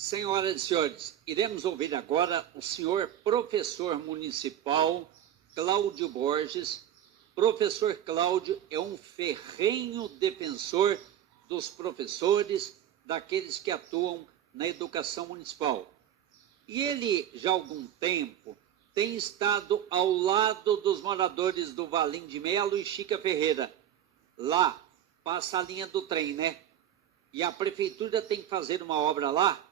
Senhoras e senhores, iremos ouvir agora o senhor professor municipal Cláudio Borges. Professor Cláudio é um ferrenho defensor dos professores, daqueles que atuam na educação municipal. E ele, já há algum tempo, tem estado ao lado dos moradores do Valim de Melo e Chica Ferreira. Lá passa a linha do trem, né? E a prefeitura tem que fazer uma obra lá,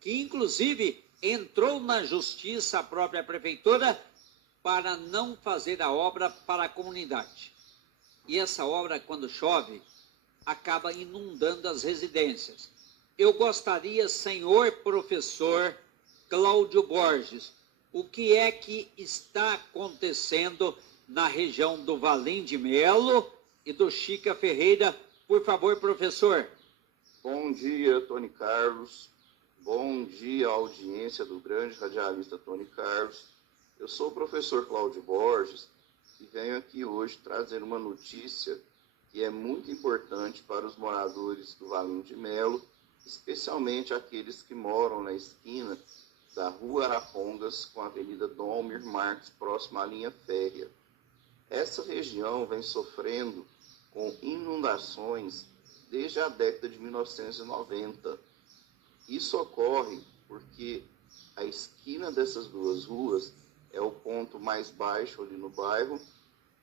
que inclusive entrou na justiça a própria prefeitura para não fazer a obra para a comunidade. E essa obra, quando chove, acaba inundando as residências. Eu gostaria, senhor professor Cláudio Borges, o que é que está acontecendo na região do Valim de Melo e do Chica Ferreira? Por favor, professor. Bom dia, Tony Carlos. Bom dia, audiência do grande radialista Tony Carlos. Eu sou o professor Cláudio Borges e venho aqui hoje trazer uma notícia que é muito importante para os moradores do Valim de Melo, especialmente aqueles que moram na esquina da Rua Arapongas com a Avenida Dom Almir Marques, próxima à linha férrea. Essa região vem sofrendo com inundações desde a década de 1990. Isso ocorre porque a esquina dessas duas ruas é o ponto mais baixo ali no bairro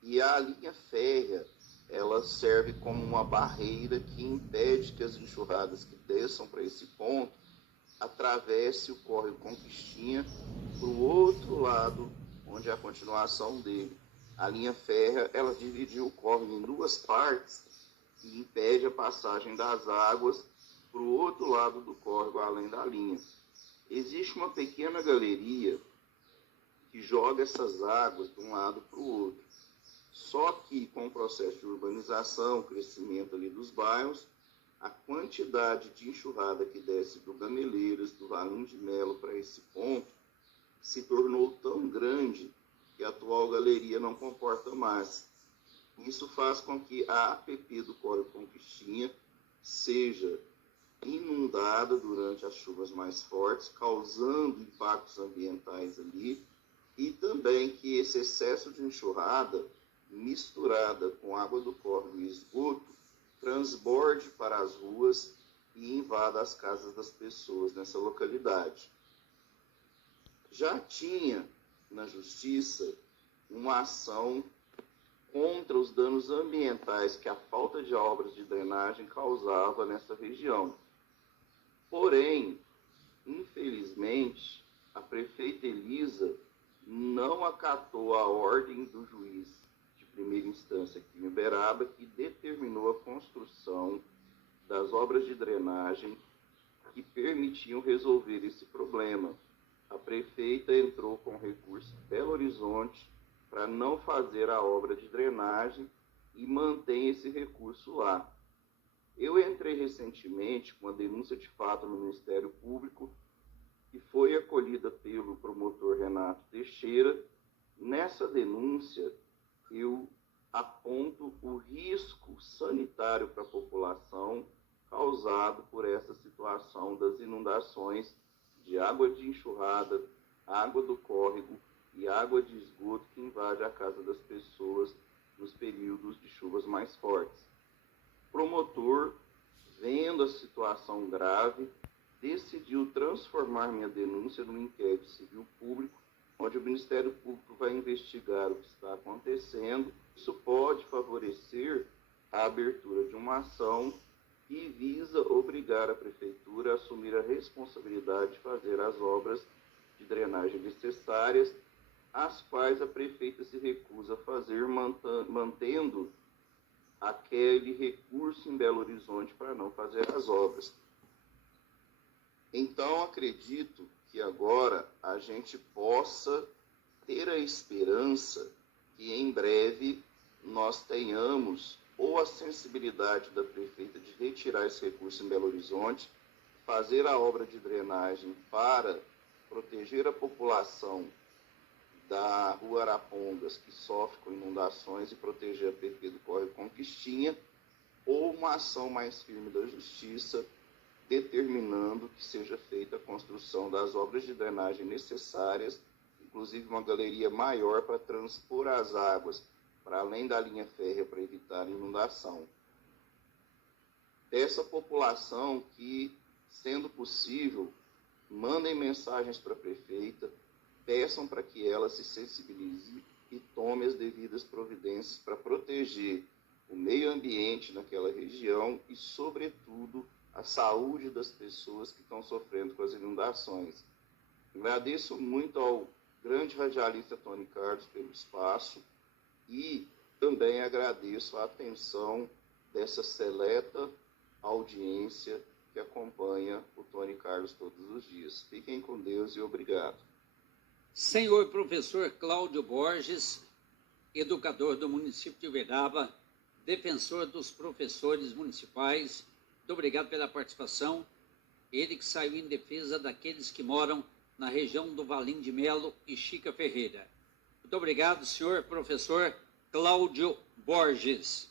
e a linha férrea, ela serve como uma barreira que impede que as enxurradas que desçam para esse ponto atravesse o córrego Conquistinha para o outro lado, onde é a continuação dele. A linha férrea, ela dividiu o córrego em duas partes e impede a passagem das águas para o outro lado do córrego, além da linha. Existe uma pequena galeria que joga essas águas de um lado para o outro. Só que com o processo de urbanização, crescimento ali dos bairros, a quantidade de enxurrada que desce do Gameleiras, do Valim de Melo para esse ponto, se tornou tão grande que a atual galeria não comporta mais. Isso faz com que a APP do córrego Conquistinha seja inundada durante as chuvas mais fortes, causando impactos ambientais ali, e também que esse excesso de enxurrada, misturada com água do córrego e esgoto, transborde para as ruas e invada as casas das pessoas nessa localidade. Já tinha na Justiça uma ação contra os danos ambientais que a falta de obras de drenagem causava nessa região. Porém, infelizmente, a prefeita Elisa não acatou a ordem do juiz de primeira instância aqui em Uberaba, que determinou a construção das obras de drenagem que permitiam resolver esse problema. A prefeita entrou com recurso em Belo Horizonte para não fazer a obra de drenagem e mantém esse recurso lá. Eu entrei recentemente com uma denúncia de fato no Ministério Público, que foi acolhida pelo promotor Renato Teixeira. Nessa denúncia, eu aponto o risco sanitário para a população causado por essa situação das inundações de água de enxurrada, água do córrego e água de esgoto que invade a casa das pessoas nos períodos de chuvas mais fortes. O promotor, vendo a situação grave, decidiu transformar minha denúncia num inquérito civil público, onde o Ministério Público vai investigar o que está acontecendo. Isso pode favorecer a abertura de uma ação que visa obrigar a Prefeitura a assumir a responsabilidade de fazer as obras de drenagem necessárias, as quais a Prefeita se recusa a fazer, mantendo aquele recurso em Belo Horizonte para não fazer as obras. Então, acredito que agora a gente possa ter a esperança que em breve nós tenhamos ou a sensibilidade da prefeita de retirar esse recurso em Belo Horizonte, fazer a obra de drenagem para proteger a população da Rua Arapongas, que sofre com inundações, e proteger a PP do córrego Conquistinha, ou uma ação mais firme da Justiça, determinando que seja feita construção das obras de drenagem necessárias, inclusive uma galeria maior para transpor as águas para além da linha férrea para evitar inundação. Dessa população que, sendo possível, mandem mensagens para a prefeita, peçam para que ela se sensibilize e tome as devidas providências para proteger o meio ambiente naquela região e, sobretudo, a saúde das pessoas que estão sofrendo com as inundações. Agradeço muito ao grande radialista Tony Carlos pelo espaço e também agradeço a atenção dessa seleta audiência que acompanha o Tony Carlos todos os dias. Fiquem com Deus e obrigado. Senhor professor Cláudio Borges, educador do município de Uberaba, defensor dos professores municipais, muito obrigado pela participação. Ele que saiu em defesa daqueles que moram na região do Valim de Melo e Chica Ferreira. Muito obrigado, senhor professor Cláudio Borges.